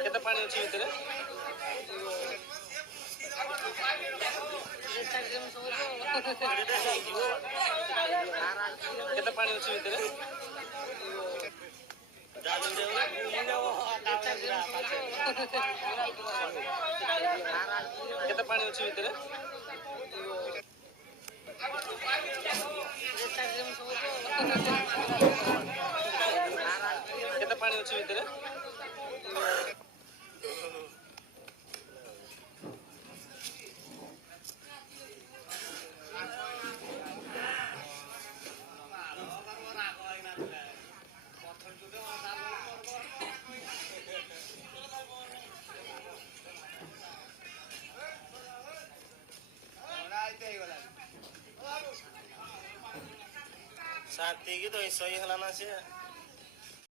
କେତେ ପାଣି ଅଛି ଭିତରେ? କେତେ ପାଣି ଅଛି ଭିତରେ? କେତେ ପାଣି ଅଛି ଭିତରେ? କେତେ ପାଣି ଅଛି ଭିତରେ? साथी की तो ऐसा ही हलाना से